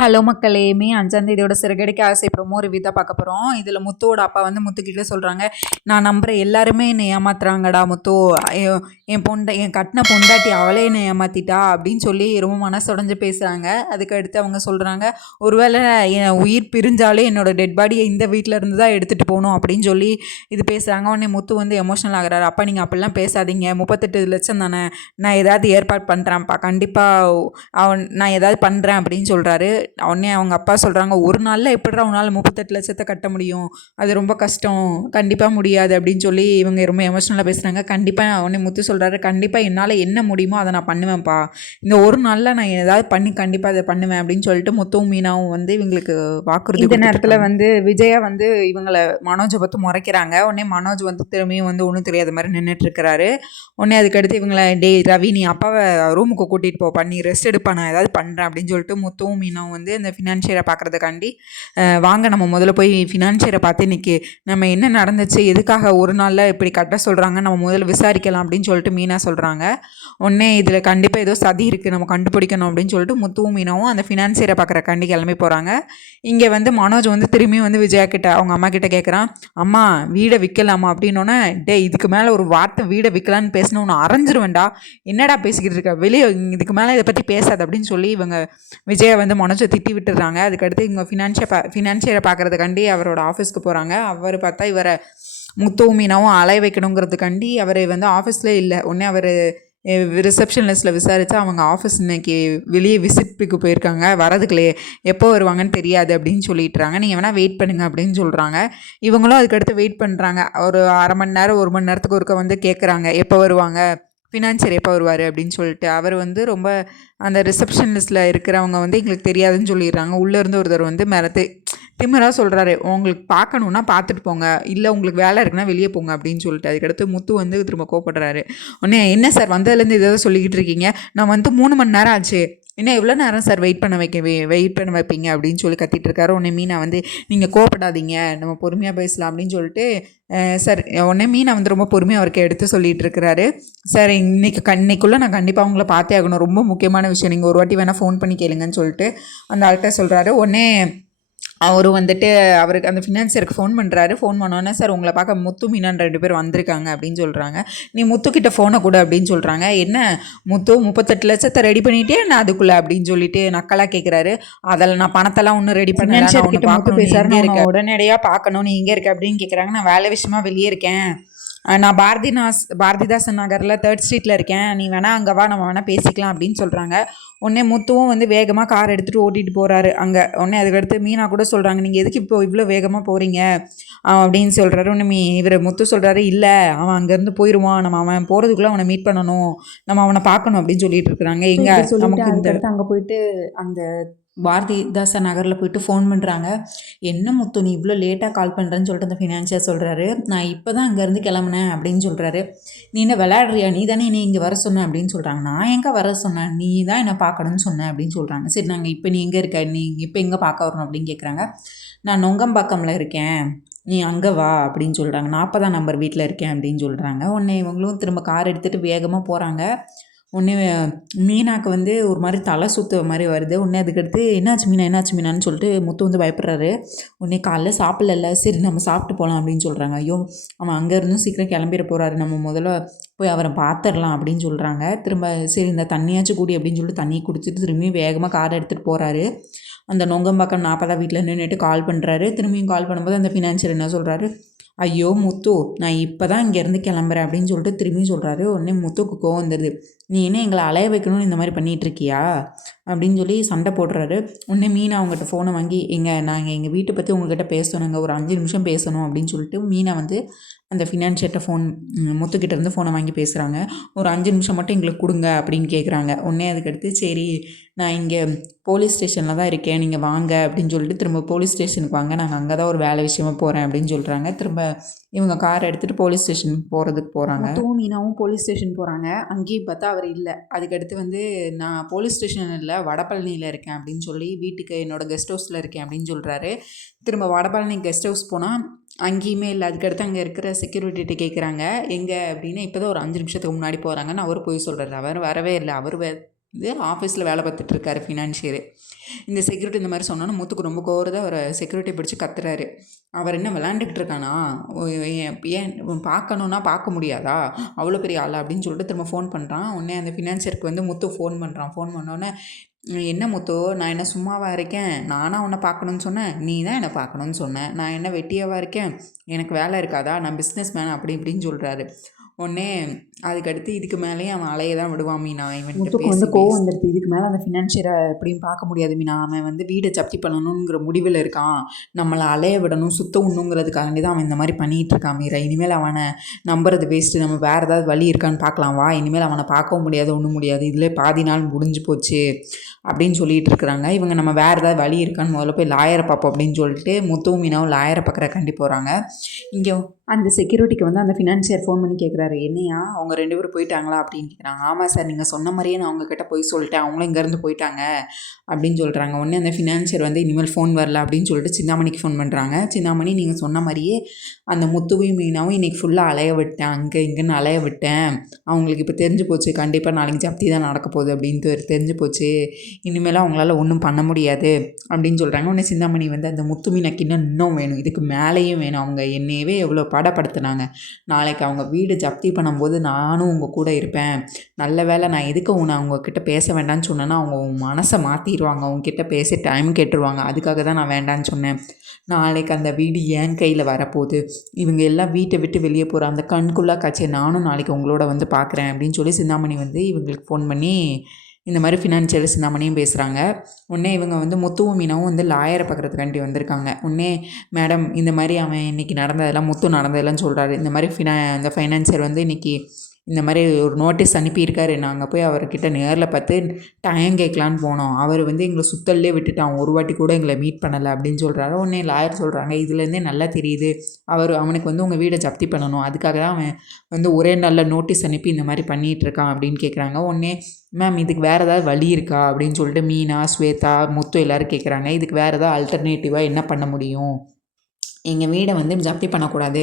Hello மக்களே! மே 5ஆம் தேதியோட சிறகடிக்க ஆசை ப்ரோமோ ரிவ்யூ தான் பார்க்க போகிறோம். இதில் முத்துவோட அப்பா வந்து முத்துக்கிட்ட சொல்கிறாங்க, நான் நம்புற எல்லாருமே என்னை ஏமாத்துறாங்கடா முத்து. என் கட்டின பொண்டாட்டி அவளே என்னை ஏமாத்திட்டா அப்படின்னு சொல்லி ரொம்ப மனசுடைஞ்சு பேசுகிறாங்க. அதுக்கடுத்து அவங்க சொல்கிறாங்க, ஒருவேளை என் உயிர் பிரிஞ்சாலே என்னோட டெட் பாடியை இந்த வீட்டில் இருந்து தான் எடுத்துகிட்டு போகணும் அப்படின்னு சொல்லி இது பேசுகிறாங்க. உடனே முத்து வந்து எமோஷனல் ஆகிறாரு. அப்பா நீங்கள் அப்படிலாம் பேசாதீங்க, 38 லட்சம் தானே, நான் ஏதாவது ஏற்பாடு பண்ணுறேன்ப்பா, கண்டிப்பாக நான் ஏதாவது பண்ணுறேன் அப்படின்னு சொல்கிறாரு. உடனே அவங்க அப்பா சொல்கிறாங்க, ஒரு நாளில் எப்படிடா உன்னால் 38 லட்சத்தை கட்ட முடியும், அது ரொம்ப கஷ்டம், கண்டிப்பாக முடியாது அப்படின்னு சொல்லி இவங்க ரொம்ப எமோஷ்னலாக பேசுகிறாங்க. கண்டிப்பாக உடனே முத்து சொல்கிறாரு, கண்டிப்பாக என்னால் என்ன முடியுமோ அதை நான் பண்ணுவேன்ப்பா, இந்த ஒரு நாளில் நான் ஏதாவது பண்ணி கண்டிப்பாக அதை பண்ணுவேன் அப்படின்னு சொல்லிட்டு முத்துவும் மீனாவும் வந்து இவங்களுக்கு வாக்குறுதி. இந்த நேரத்தில் வந்து விஜயா வந்து இவங்களை மனோஜை பார்த்து முறைக்கிறாங்க. உடனே மனோஜ் வந்து திரும்பியும் வந்து ஒன்றும் தெரியாத மாதிரி நின்றுட்டுருக்கிறாரு. உடனே அதுக்கடுத்து இவங்களை, டே ரவி நீ அப்பாவை ரூமுக்கு கூட்டிகிட்டு போ, பண்ணி ரெஸ்ட் எடுப்பா, நான் ஏதாவது பண்ணுறேன் அப்படின்னு சொல்லிட்டு முத்துவும் மீனாவும் வந்து அந்த ஃபினான்ஷியரை பார்க்குறதுக்காண்டி வாங்க நம்ம முதல்ல போய் ஃபினான்ஷியரை பார்த்து இன்றைக்கி நம்ம என்ன நடந்துச்சு, எதுக்காக ஒரு நாளில் இப்படி கட்ட சொல்கிறாங்க, நம்ம முதல்ல விசாரிக்கலாம் அப்படின்னு சொல்லிட்டு மீனா சொல்கிறாங்க. உடனே இதில் கண்டிப்பாக ஏதோ சதி இருக்குது, நம்ம கண்டுபிடிக்கணும் அப்படின்னு சொல்லிட்டு முத்துவும் மீனாவும் அந்த ஃபினான்ஷியரை பார்க்குறக்காண்டி கிளம்பி போகிறாங்க. இங்கே வந்து மனோஜ் வந்து திரும்பியும் வந்து விஜயா கிட்ட அவங்க அம்மா கிட்ட கேட்குறான், அம்மா வீடை விற்கலாமா அப்படின்னோன்னே, டே இதுக்கு மேலே ஒரு வார்த்தை வீடை விற்கலான்னு பேசணும்னு அரைஞ்சிருவேண்டா, என்னடா பேசிக்கிட்டு இருக்க, வெளியே இதுக்கு மேலே இதை பற்றி பேசாது அப்படின்னு சொல்லி இவங்க விஜயை வந்து மனோஜை திட்டி விட்டுறாங்க. அதுக்கடுத்து இவங்க ஃபினான்ஷியரை பார்க்குறதுக்காண்டி அவரோட ஆஃபீஸ்க்கு போகிறாங்க. அவர் பார்த்தா இவரை முத்துவும் மீனாவும் அலைய வைக்கணுங்கிறதுக்காண்டி அவர் வந்து ஆஃபீஸ்லேயே இல்லை. உடனே அவர் ரிசப்ஷனிஸ்ட்டில் விசாரித்தா அவங்க ஆஃபீஸ் இன்னைக்கு வெளியே விசிட்டுக்கு போயிருக்காங்க, வரதுக்குள்ளே எப்போ வருவாங்கன்னு தெரியாது அப்படின்னு சொல்லிட்டுறாங்க. நீங்கள் வேணால் வெயிட் பண்ணுங்கள் அப்படின்னு சொல்கிறாங்க. இவங்களும் அதுக்கடுத்து வெயிட் பண்ணுறாங்க. ஒரு அரை மணி நேரம் 1 மணி நேரத்துக்கு ஒருக்க வந்து கேட்குறாங்க, எப்போ வருவாங்க, ஃபினான்ஷியர் எப்போ வருவார் அப்படின்னு சொல்லிட்டு. அவர் வந்து ரொம்ப அந்த ரிசப்ஷன் லிஸ்ட்டில் இருக்கிறவங்க வந்து எங்களுக்கு தெரியாதுன்னு சொல்லிடுறாங்க. உள்ளேருந்து ஒருத்தர் வந்து திமிராக சொல்கிறாரு, உங்களுக்கு பார்க்கணுன்னா பார்த்துட்டு போங்க, இல்லை உங்களுக்கு வேலை இருக்குன்னா வெளியே போங்க அப்படின்னு சொல்லிட்டு. அதுக்கடுத்து முத்து வந்து திரும்ப கோவப்படுறாரு. உடனே, என்ன சார் வந்ததுலேருந்து இதை சொல்லிக்கிட்டு இருக்கீங்க, நான் வந்து 3 மணி நேரம் ஆச்சு, இன்னும் எவ்வளோ நேரம் சார் வெயிட் பண்ண வைப்பீங்க அப்படின்னு சொல்லி கத்திட்டு இருக்காரு. உடனே மீனா வந்து, நீங்கள் கோவப்படாதீங்க, நம்ம பொறுமையாக பேசலாம் அப்படின்னு சொல்லிட்டு சார் உடனே மீனா வந்து ரொம்ப பொறுமையாக அவருக்கு எடுத்து சொல்லிகிட்டு இருக்கிறாரு. சார் இன்னைக்குள்ளே நான் கண்டிப்பாக உங்களை பார்த்தே ஆகணும், ரொம்ப முக்கியமான விஷயம், நீங்கள் ஒரு வாட்டி வேணால் ஃபோன் பண்ணி கேளுங்கன்னு சொல்லிட்டு அந்த ஆள்கிட்ட சொல்கிறாரு. உடனே அவர் வந்துட்டு அவருக்கு அந்த ஃபினான்சியருக்கு ஃபோன் பண்ணுறாரு. ஃபோன் பண்ணோன்னே, சார் உங்களை பார்க்க முத்து மீனான் 2 பேர் வந்திருக்காங்க அப்படின்னு சொல்கிறாங்க. நீ முத்துக்கிட்ட ஃபோனை கொடு அப்படின்னு சொல்கிறாங்க. என்ன முத்து 38 லட்சத்தை ரெடி பண்ணிட்டே நான் அதுக்குள்ளே அப்படின்னு சொல்லிட்டு நக்கலாக கேட்குறாரு. அதில் நான் பணத்தெல்லாம் ஒன்றும் ரெடி பண்ண பார்க்கணும், பேசுகிறேன் இருக்க உடனடியாக பார்க்கணும், நீ இங்கே இருக்க அப்படின்னு கேட்குறாங்க. நான் வேலை விஷயமா வெளியே இருக்கேன், நான் பாரதிதாசன் நகரில் 3rd ஸ்ட்ரீட்டில் இருக்கேன், நீ வேணால் அங்கே வா, நம்ம வேணால் பேசிக்கலாம் அப்படின்னு சொல்கிறாங்க. உடனே முத்துவும் வந்து வேகமாக கார் எடுத்துகிட்டு ஓட்டிகிட்டு போகிறாரு அங்கே. உடனே அதுக்கடுத்து மீனா கூட சொல்கிறாங்க, நீங்கள் எதுக்கு இப்போ இவ்வளோ வேகமாக போகிறீங்க அப்படின்னு சொல்கிறாரு. உடனே இவர் முத்து சொல்கிறாரு, இல்லை அவன் அங்கேருந்து போயிடுவான், நம்ம அவன் போகிறதுக்குள்ளே அவனை மீட் பண்ணணும், நம்ம அவனை பார்க்கணும் அப்படின்னு சொல்லிட்டு இருக்கிறாங்க. எங்கே நமக்கு இந்த அங்கே போயிட்டு அந்த பாரதிதாசன் நகரில் போயிட்டு ஃபோன் பண்ணுறாங்க. என்ன முத்து நீ இவ்வளோ லேட்டாக கால் பண்ணுறேன்னு சொல்லிட்டு அந்த ஃபினான்ஷியர் சொல்கிறாரு. நான் இப்போ தான் அங்கேருந்து கிளம்புனேன் அப்படின்னு சொல்கிறாரு. நீ என்ன விளையாடுறியா, நீ தானே என்னை இங்கே வர சொன்ன அப்படின்னு சொல்கிறாங்க. நான் எங்கே வர சொன்னேன், நீ தான் என்னை பார்க்கணும்னு சொன்னேன் அப்படின்னு சொல்கிறாங்க. சரி நாங்கள் இப்போ நீ எங்கே இருக்க, நீ இப்போ எங்கே பார்க்க வரணும் அப்படின்னு கேட்குறாங்க. நான் நொங்கம்பாக்கமில் இருக்கேன், நீ அங்கே வா அப்படின்னு சொல்கிறாங்க. 40ஆம் நம்பர் வீட்டில் இருக்கேன் அப்படின்னு சொல்கிறாங்க. உடனே இவங்களும் திரும்ப கார் எடுத்துகிட்டு வேகமாக போகிறாங்க. உடனே மீனாக்கு வந்து ஒரு மாதிரி தலை சுற்றுற மாதிரி வருது. உடனே அதுக்கடுத்து என்னாச்சு மீனான்னு சொல்லிட்டு முத்து வந்து பயப்படுறாரு. உடனே காலைல சாப்பிடல, சரி நம்ம சாப்பிட்டு போகலாம் அப்படின்னு சொல்கிறாங்க. ஐயோ அவன் அங்கேருந்தும் சீக்கிரம் கிளம்பிட போகிறாரு, நம்ம முதல்ல போய் அவரை பார்த்துடலாம் அப்படின்னு சொல்கிறாங்க. திரும்ப சரி இந்த தண்ணியாச்சும் கூடி அப்படின்னு சொல்லிட்டு தண்ணி குடிச்சிட்டு திரும்பியும் வேகமாக காரை எடுத்துகிட்டு போகிறாரு. அந்த நொங்கம்பாக்கம் 40ஆம் வீட்டில் நின்றுட்டு கால் பண்ணுறாரு. திரும்பியும் கால் பண்ணும்போது அந்த ஃபினான்ஷியர் என்ன சொல்கிறாரு, ஐயோ முத்து நான் இப்போ தான் இங்கேருந்து கிளம்புறேன் அப்படின்னு சொல்லிட்டு திரும்பியும் சொல்கிறாரு. உடனே முத்துக்கு கோவம் வந்துடுது. நீ என்ன எங்களை அலைய வைக்கணும்னு இந்த மாதிரி பண்ணிகிட்ருக்கியா அப்படின்னு சொல்லி சண்டை போடுறாரு. உடனே மீனா அவங்ககிட்ட ஃபோனை வாங்கி, நாங்கள் எங்கள் வீட்டை பற்றி உங்கள்கிட்ட பேசணுங்க, ஒரு 5 நிமிஷம் பேசணும் அப்படின்னு சொல்லிட்டு மீனா வந்து அந்த ஃபினான்ஷியர்கிட்ட முத்துக்கிட்டேருந்து ஃபோனை வாங்கி பேசுகிறாங்க. ஒரு 5 நிமிஷம் மட்டும் எங்களுக்கு கொடுங்க அப்படின்னு கேட்குறாங்க. உடனே அதுக்கடுத்து சரி நான் இங்கே போலீஸ் ஸ்டேஷனில் தான் இருக்கேன், நீங்கள் வாங்க அப்படின்னு சொல்லிட்டு திரும்ப போலீஸ் ஸ்டேஷனுக்கு வாங்க, நாங்கள் அங்கே தான் ஒரு வேலை விஷயமா போகிறேன் அப்படின்னு சொல்கிறாங்க. திரும்ப இவங்க காரை எடுத்துகிட்டு போலீஸ் ஸ்டேஷனுக்கு போகிறாங்க. மீனாவும் போலீஸ் ஸ்டேஷன் போகிறாங்க. அங்கேயும் பார்த்தா அவர் இல்லை. அதுக்கடுத்து வந்து நான் போலீஸ் ஸ்டேஷன் இல்லை, வடபழனியில் இருக்கேன் அப்படின்னு சொல்லி வீட்டுக்கு என்னோடய கெஸ்ட் ஹவுஸில் இருக்கேன் அப்படின்னு சொல்கிறாரு. திரும்ப வடபழனி கெஸ்ட் ஹவுஸ் போனால் அங்கேயுமே இல்லை. அதுக்கடுத்து அங்கே இருக்கிற செக்யூரிட்டிகிட்ட கேட்குறாங்க எங்கே அப்படின்னு. இப்போ தான் ஒரு 5 நிமிஷத்துக்கு முன்னாடி போகிறாங்கன்னு அவர் போய் சொல்கிறாரு. அவர் வரவே இல்லை. அவர் இது ஆஃபீஸில் வேலை பார்த்துட்ருக்காரு ஃபினான்ஷியரு. இந்த செக்யூரிட்டி இந்த மாதிரி சொன்னோன்னா முத்துக்கு ரொம்ப கோவத்தை அவர் செக்யூரிட்டி பிடிச்சி கத்துறாரு. அவர் என்ன விளாண்டுக்கிட்டு இருக்கானா, ஏன் பார்க்கணுன்னா பார்க்க முடியாதா, அவ்வளோ பெரிய ஆளா அப்படின்னு சொல்லிட்டு திரும்ப ஃபோன் பண்ணுறான். உடனே அந்த ஃபினான்ஷியருக்கு வந்து முத்து ஃபோன் பண்ணுறான். ஃபோன் பண்ணோன்னே, என்ன முத்து, நான் என்ன சும்மாவாக இருக்கேன், நானாக உன்னை பார்க்கணுன்னு சொன்னேன், நீ தான் என்னை பார்க்கணுன்னு சொன்னேன், நான் என்ன வெட்டியாவாக இருக்கேன், எனக்கு வேலை இருக்காதா, நான் பிஸ்னஸ் மேன் அப்படி இப்படின்னு சொல்கிறாரு. உடனே அதுக்கடுத்து இதுக்கு மேலேயும் அவன் அலைய தான் விடுவான் மீனா. இவனுக்கு வந்து கோவம் வந்துடுது. இதுக்கு மேலே அந்த ஃபினான்ஷியரை எப்படியும் பார்க்க முடியாது மீனா. அவன் வந்து வீடை ஜப்தி பண்ணணுங்கிற முடிவில் இருக்கான். நம்மளை அலைய விடணும், சுத்த உண்ணுங்கிறதுக்காண்டி தான் அவன் இந்த மாதிரி பண்ணிகிட்டு இருக்கான் மீரா. இனிமேல் அவனை நம்புறது வேஸ்ட்டு. நம்ம வேறு ஏதாவது வழி இருக்கான்னு பார்க்கலாம் வா. இனிமேல் அவனை பார்க்கவும் முடியாது, ஒன்றும் முடியாது. இதில் பாதி நாள் முடிஞ்சு போச்சு அப்படின்னு சொல்லிட்டு இருக்கிறாங்க. இவங்க நம்ம வேறு ஏதாவது வழி இருக்கான்னு முதல்ல போய் லாயரை பார்ப்போம் அப்படின்னு சொல்லிட்டு முத்துவும் மீனாவும் லாயரை பார்க்குறக்காண்டி போகிறாங்க. இங்கே அந்த செக்யூரிட்டிக்கு வந்து அந்த ஃபினான்ஷியர் ஃபோன் பண்ணி கேட்குறாரு, என்னையா அவங்க 2 பேரும் போயிட்டாங்களா அப்படின்னு கேட்குறாங்க. ஆமாம் சார், நீங்கள் சொன்ன மாதிரியே நான் அவங்கக்கிட்ட போய் சொல்லிட்டேன், அவங்களும் இங்கேருந்து போயிட்டாங்க அப்படின்னு சொல்கிறாங்க. உடனே அந்த ஃபினான்ஷியர் வந்து இனிமேல் ஃபோன் வரல அப்படின்னு சொல்லிட்டு சிந்தாமணிக்கு ஃபோன் பண்ணுறாங்க. சிந்தாமணி, நீங்கள் சொன்ன மாதிரியே அந்த முத்துவையும் மீனாவும் இன்றைக்கி ஃபுல்லாக அலைய விட்டேன், அங்கே இங்கேன்னு அலைய விட்டேன். அவங்களுக்கு இப்போ தெரிஞ்சு போச்சு, கண்டிப்பாக நாளைக்கு ஜப்தி தான் நடக்க போகுது அப்படின்ட்டு தெரிஞ்சு போச்சு. இனிமேல் அவங்களால ஒன்றும் பண்ண முடியாது அப்படின்னு சொல்கிறாங்க. உடனே சிந்தாமணி வந்து அந்த முத்து மீனாக்கு இன்னும் வேணும், இதுக்கு மேலேயும் வேணும். அவங்க என்னையவே எவ்வளோ படப்படுத்தினாங்க. நாளைக்கு அவங்க வீடு ஜப்தி பண்ணும்போது நானும் உங்கள் கூட இருப்பேன். நல்ல வேளை நான் எதுக்கு அவங்கக்கிட்ட பேச வேண்டாம்னு சொன்னேன்னா அவங்க உன் மனசை மாற்றிடுவாங்க, அவங்கக்கிட்ட பேச டைம் கேட்டுருவாங்க. அதுக்காக தான் நான் வேண்டான்னு சொன்னேன். நாளைக்கு அந்த வீடு என் கையில் வரப்போகுது. இவங்க எல்லாம் வீட்டை விட்டு வெளியே போகிற அந்த கண்குள்ளா காட்சியை நானும் நாளைக்கு உங்களோட வந்து பார்க்குறேன் அப்படின்னு சொல்லி சிந்தாமணி வந்து இவங்களுக்கு ஃபோன் பண்ணி இந்த மாதிரி ஃபினான்ஷியல் சிந்தாமணியும் பேசுகிறாங்க. உடனே இவங்க வந்து முத்துவும் மீனாவும் வந்து லாயரை பார்க்குறதுக்காண்டி வந்திருக்காங்க. உடனே, மேடம், இந்த மாதிரி அவன் இன்றைக்கி நடந்ததெல்லாம் முத்து நடந்ததெல்லாம் சொல்கிறாரு. இந்த மாதிரி அந்த ஃபைனான்சியர் வந்து இன்றைக்கி இந்த மாதிரி ஒரு நோட்டீஸ் அனுப்பியிருக்காரு. நாங்கள் போய் அவர்கிட்ட நேரில் பார்த்து டைம் கேட்கலான்னு போனோம். அவர் வந்து எங்களை சுத்தல்லே விட்டுட்டான், ஒரு வாட்டி கூட எங்களை மீட் பண்ணலை அப்படின்னு சொல்கிறாரு. உடனே லாயர் சொல்கிறாங்க, இதுலேருந்தே நல்லா தெரியுது அவனுக்கு வந்து உங்கள் வீடை ஜப்தி பண்ணணும், அதுக்காக தான் அவன் வந்து ஒரே நல்ல நோட்டீஸ் அனுப்பி இந்த மாதிரி பண்ணிகிட்ருக்கான் அப்படின்னு கேட்குறாங்க. உடனே, மேம், இதுக்கு வேறு ஏதாவது வழி இருக்கா அப்படின்னு சொல்லிட்டு மீனா, ஸ்வேதா, முத்து எல்லோரும் கேட்குறாங்க. இதுக்கு வேறு ஏதாவது ஆல்டர்னேட்டிவாக என்ன பண்ண முடியும், எங்கள் வீடை வந்து ஜப்தி பண்ணக்கூடாது,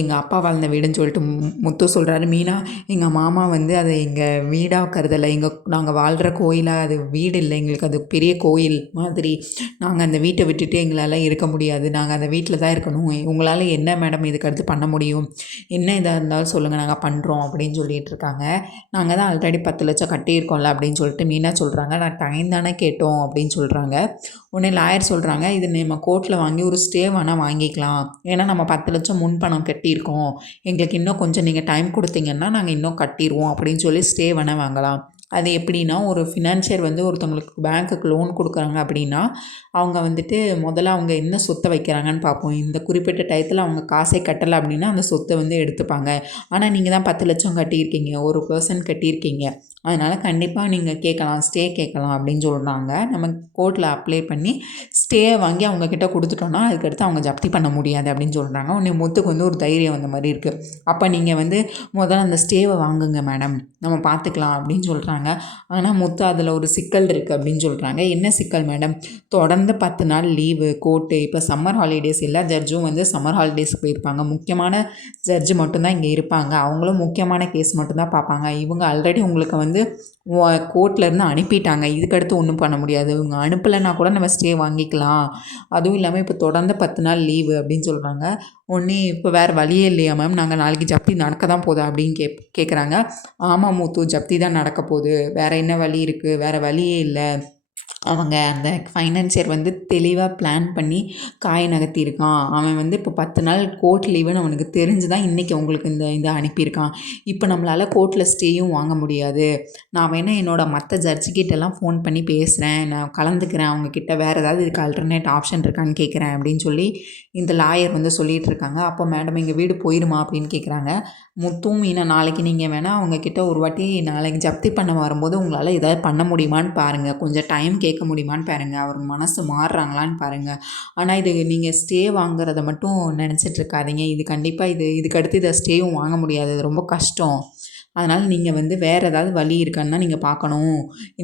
எங்கள் அப்பா வாழ்ந்த வீடுன்னு சொல்லிட்டு முத்து சொல்கிறாரு. மீனா, எங்கள் மாமா வந்து அதை எங்கள் வீடாக கருதலை, நாங்கள் வாழ்கிற கோயிலாக, அது வீடு இல்லை எங்களுக்கு, அது பெரிய கோயில் மாதிரி. நாங்கள் அந்த வீட்டை விட்டுட்டு எங்களால் இருக்க முடியாது, நாங்கள் அந்த வீட்டில் தான் இருக்கணும். உங்களால் என்ன மேடம் இதுக்கு அடுத்து பண்ண முடியும், என்ன இதாக இருந்தாலும் சொல்லுங்கள், நாங்கள் பண்ணுறோம் அப்படின்னு சொல்லிகிட்டு இருக்காங்க. நாங்கள் தான் ஆல்ரெடி 10 லட்சம் கட்டியிருக்கோம்ல அப்படின்னு சொல்லிட்டு மீனா சொல்கிறாங்க. நான் டைம் தானே கேட்டோம் அப்படின்னு சொல்கிறாங்க. உடனே லாயர் சொல்கிறாங்க, இது நம்ம கோர்ட்டில் வாங்கி ஒரு ஸ்டே வேணால் வாங்கிக்கலாம், ஏன்னா நம்ம 10 லட்சம் முன்பணம் கட்டியிருக்கோம், எங்களுக்கு இன்னும் கொஞ்சம் நீங்கள் டைம் கொடுத்தீங்கன்னா நாங்கள் இன்னும் கட்டிடுவோம் அப்படின்னு சொல்லி ஸ்டே வேணால் வாங்கலாம். அது எப்படின்னா, ஒரு ஃபினான்ஷியர் வந்து ஒருத்தவங்களுக்கு பேங்க்குக்கு லோன் கொடுக்குறாங்க அப்படின்னா அவங்க வந்துட்டு முதல்ல அவங்க என்ன சொத்தை வைக்கிறாங்கன்னு பார்ப்போம். இந்த குறிப்பிட்ட டயத்தில் அவங்க காசை கட்டலை அப்படின்னா அந்த சொத்தை வந்து எடுத்துப்பாங்க. ஆனால் நீங்கள் தான் 10 லட்சம் கட்டியிருக்கீங்க, ஒரு பர்சன் கட்டியிருக்கீங்க, அதனால் கண்டிப்பாக நீங்கள் கேட்கலாம், ஸ்டே கேட்கலாம் அப்படின்னு சொல்கிறாங்க. நம்ம கோர்ட்டில் அப்ளை பண்ணி ஸ்டே வாங்கி அவங்கக்கிட்ட கொடுத்துட்டோன்னா அதுக்கடுத்து அவங்க ஜப்தி பண்ண முடியாது அப்படின்னு சொல்கிறாங்க. உடனே முத்துக்கு வந்து ஒரு தைரியம் வந்த மாதிரி இருக்குது. அப்போ நீங்கள் வந்து முதல்ல அந்த ஸ்டேவை வாங்குங்க மேடம், நம்ம பார்த்துக்கலாம் அப்படின்னு சொல்கிறாங்க. ஆனால் முத்து அதில் ஒரு சிக்கல் இருக்குது அப்படின்னு சொல்கிறாங்க. என்ன சிக்கல் மேடம், தொடர்ந்து 10 நாள் லீவு கோர்ட்டு, இப்போ சம்மர் ஹாலிடேஸ், எல்லா ஜட்ஜும் வந்து சம்மர் ஹாலிடேஸ்க்கு போயிருப்பாங்க, முக்கியமான ஜட்ஜு மட்டும்தான் இங்கே இருப்பாங்க, அவங்களும் முக்கியமான கேஸ் மட்டும்தான் பார்ப்பாங்க. இவங்க ஆல்ரெடி உங்களுக்கு வந்து கோர்ட்லேருந்து அனுப்பிட்டாங்க, இதுக்கடுத்து ஒன்றும் பண்ண முடியாது, இவங்க அனுப்பலைன்னா கூட நம்ம ஸ்டே வாங்கிக்கலாம், அதுவும் இல்லாமல் இப்போ தொடர்ந்து 10 நாள் லீவு அப்படின்னு சொல்கிறாங்க. ஒன்று இப்போ வேறு வழியே இல்லையா மேம், நாங்கள் நாளைக்கு ஜப்தி நடக்க தான் போதா அப்படின்னு கேட்குறாங்க. ஆமாம் முத்து, ஜப்தி தான் நடக்க போகுது, வேறு என்ன வழி இருக்குது, வேறு வழியே இல்லை. அவங்க அந்த ஃபைனான்சியர் வந்து தெளிவாக பிளான் பண்ணி காய நகர்த்தியிருக்கான். அவன் வந்து இப்போ 10 நாள் கோர்ட் லீவுன்னு அவனுக்கு தெரிஞ்சு தான் இன்றைக்கி உங்களுக்கு இதை அனுப்பியிருக்கான். இப்போ நம்மளால் கோர்ட்டில் ஸ்டேயும் வாங்க முடியாது. நான் வேணால் என்னோடய மற்ற ஜட்ஜிக்கிட்டெல்லாம் ஃபோன் பண்ணி பேசுகிறேன், நான் கலந்துக்கிறேன், அவங்கக்கிட்ட வேறு ஏதாவது இதுக்கு ஆல்டர்னேட் ஆப்ஷன் இருக்கான்னு கேட்குறேன் அப்படின்னு சொல்லி இந்த லாயர் வந்து சொல்லிகிட்டு இருக்காங்க. அப்போ மேடம் எங்கள் வீடு போயிடுமா அப்படின்னு கேட்குறாங்க. முத்தும் மீனா, நாளைக்கு நீங்கள் வேணால் அவங்கக்கிட்ட ஒரு வாட்டி நாளைக்கு ஜப்தி பண்ண வரும்போது உங்களால் ஏதாவது பண்ண முடியுமான்னு பாருங்கள், கொஞ்சம் டைம் கேட்க முடியுமான்னு பாருங்கள், அவர் மனசு மாறுறாங்களான்னு பாருங்கள். ஆனால் இது நீங்கள் ஸ்டே வாங்குறத மட்டும் நினச்சிட்ருக்காதீங்க, இது கண்டிப்பாக இதுக்கு அடுத்து இதை ஸ்டேவும் வாங்க முடியாது, அது ரொம்ப கஷ்டம், அதனால் நீங்கள் வந்து வேறு ஏதாவது வழி இருக்கான்னு தான் நீங்கள் பார்க்கணும்.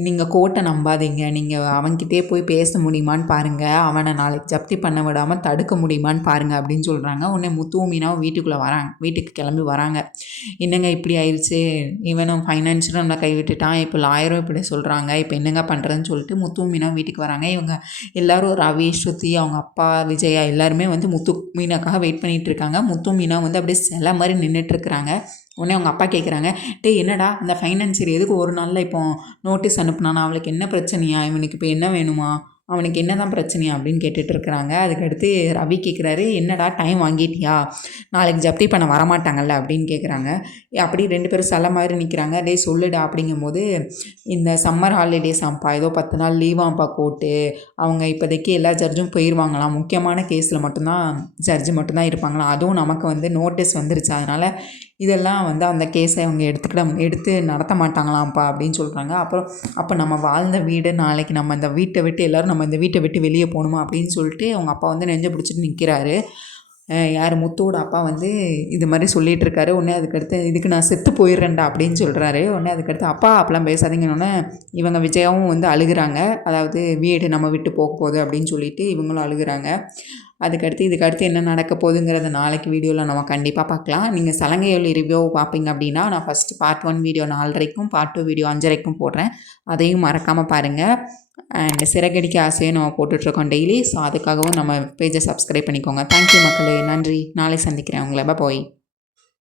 நீங்கள் கோர்ட்டை நம்பாதீங்க. நீங்கள் அவன்கிட்டயே போய் பேச முடியுமான்னு பாருங்கள். அவனை நாளைக்கு ஜப்தி பண்ண விடாமல் தடுக்க முடியுமான்னு பாருங்கள் அப்படின்னு சொல்கிறாங்க. உடனே முத்துவும் மீனாவும் வீட்டுக்குள்ளே வராங்க, வீட்டுக்கு கிளம்பி வராங்க. என்னங்க இப்படி ஆயிடுச்சு, இவனும் ஃபைனான்ஷியலும் நம்மளை கைவிட்டுட்டான், இப்போ லாயரும் இப்படி சொல்கிறாங்க, இப்போ என்னங்க பண்ணுறதுன்னு சொல்லிட்டு முத்துவும் மீனாவும் வீட்டுக்கு வராங்க. இவங்க எல்லோரும் ரவி, ஸ்ருதி, அவங்க அப்பா, விஜயா எல்லாருமே வந்து முத்து மீனாக்காக வெயிட் பண்ணிகிட்டு இருக்காங்க. முத்து மீனா வந்து அப்படியே சிலை மாதிரி நின்றுட்டுருக்குறாங்க. உடனே அவங்க அப்பா கேட்குறாங்க, என்னடா அந்த ஃபைனான்சியர் எதுக்கு ஒரு நாளில் இப்போ நோட்டீஸ் அனுப்புனானா, அவளுக்கு என்ன பிரச்சனையா, இவனுக்கு இப்போ என்ன வேணுமா, அவனுக்கு என்ன தான் பிரச்சனையா அப்படின்னு கேட்டுட்ருக்குறாங்க. அதுக்கடுத்து ரவி கேட்குறாரு, என்னடா டைம் வாங்கிட்டியா, நாளைக்கு ஜப்தி பண்ண வரமாட்டாங்கல்ல அப்படின்னு கேட்குறாங்க. அப்படி 2 பேரும் சில மாதிரி நிற்கிறாங்க. டேய் சொல்லுடா அப்படிங்கும்போது, இந்த சம்மர் ஹாலிடேஸாம்ப்பா, ஏதோ 10 நாள் லீவாம்ப்பா கோர்ட்டு, அவங்க இப்போதைக்கு எல்லா ஜட்ஜும் போயிடுவாங்களாம், முக்கியமான கேஸில் மட்டும்தான் ஜட்ஜு மட்டும்தான் இருப்பாங்களாம், அதுவும் நமக்கு வந்து நோட்டீஸ் வந்துருச்சு, அதனால் இதெல்லாம் வந்து அந்த கேஸை அவங்க எடுத்து நடத்த மாட்டாங்களாம்ப்பா அப்படின்னு சொல்கிறாங்க. அப்போ நம்ம வாழ்ந்த வீடு, நாளைக்கு நம்ம இந்த வீட்டை விட்டு எல்லோரும் நம்ம இந்த வீட்டை விட்டு வெளியே போகணுமா அப்படின்னு சொல்லிட்டு அவங்க அப்பா வந்து நெஞ்சை பிடிச்சிட்டு நிற்கிறாரு. யார் முத்துவோட அப்பா வந்து இது மாதிரி சொல்லிகிட்ருக்காரு. உடனே அதுக்கடுத்து இதுக்கு நான் செத்து போயிடுறேன்டா அப்படின்னு சொல்கிறாரு. உடனே அதுக்கடுத்து அப்பா அப்பெல்லாம் பேசாதீங்கன்னொன்னே இவங்க விஜயாவும் வந்து அழுகிறாங்க. அதாவது வீடு நம்ம விட்டு போக போகுது அப்படின்னு சொல்லிட்டு இவங்களும் அழுகிறாங்க. இதுக்கடுத்து என்ன நடக்க போகுதுங்கிறத நாளைக்கு வீடியோவில் நம்ம கண்டிப்பாக பார்க்கலாம். நீங்கள் சலங்கையொலி ரிவ்யூ பார்ப்பீங்க அப்படின்னா, நான் ஃபஸ்ட்டு பார்ட் 1 வீடியோ 4:30க்கும், பார்ட் 2 வீடியோ 5:30க்கும் போடுறேன். அதையும் மறக்காமல் பாருங்கள். அண்ட் சிறகடிக்க ஆசையும் நம்ம போட்டுட்ருக்கோம் டெய்லி. ஸோ அதுக்காகவும் நம்ம பேஜை சப்ஸ்கிரைப் பண்ணிக்கோங்க. தேங்க்யூ மக்களே, நன்றி. நாளை சந்திக்கிறேன் உங்களை. பாய்.